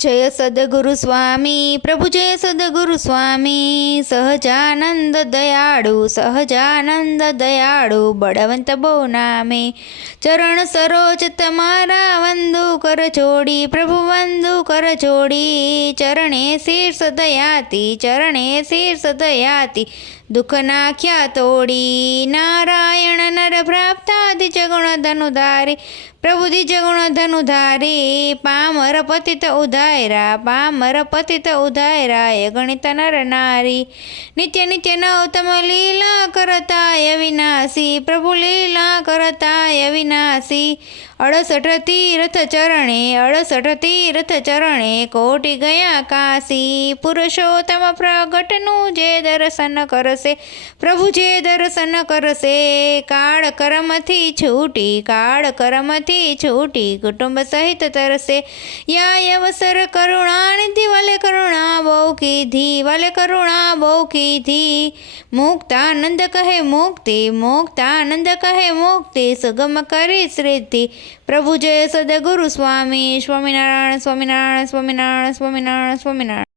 જય સદગુરુ સ્વામી પ્રભુ જય સદગુરુ સ્વામી સહજાનંદ દયાળુ સહજાનંદ દયાળુ બળવંત બહુ નામે ચરણ સરોજ તમારા વંદુ કર જોડી પ્રભુ વંદુ કર જોડી ચરણે શીર્ષ દયાતી ચરણે શીર્ષ દયાતી દુઃખ નાખ્યા તોડી નારાયણ નર પ્રાપ્તાદિ જગુણ ધનુધારી પ્રભુ દિજ ગુણ ધનુધારી પામર પતિત ઉધાયરા, પામર પતિત ઉધાયરા ગણિત નર નારી. નિત્ય નિત્ય નવતમ લીલા કરતાય વિનાશી પ્રભુ લીલા કરતાય વિનાશી અડસઠ તીર્થ ચરણે અડસઠ તીર્થ ચરણે કોટી ગયા કાશી. પુરુષોત્તમ પ્રગટનું જે દર્શન કરશે, પ્રભુ જે દર્શન કરશે કાળ કર્મથી છૂટી કાળ કર્મથી છૂટી કુટુંબ સહિત તરસે યા અવસર કરુણાનિધિ કીધી વલ કરુણા બહુ કીધી મુક્તાનંદ કહે મુક્તિ, મુક્તાનંદ કહે મુક્તિ, સુગમ કરી શ્રીતિ પ્રભુ જય સદગુરુ સ્વામી, સ્વામિનારાયણ સ્વામિનારાયણ સ્વામિનારાયણ સ્વામિનારાયણ સ્વામિનારાયણ.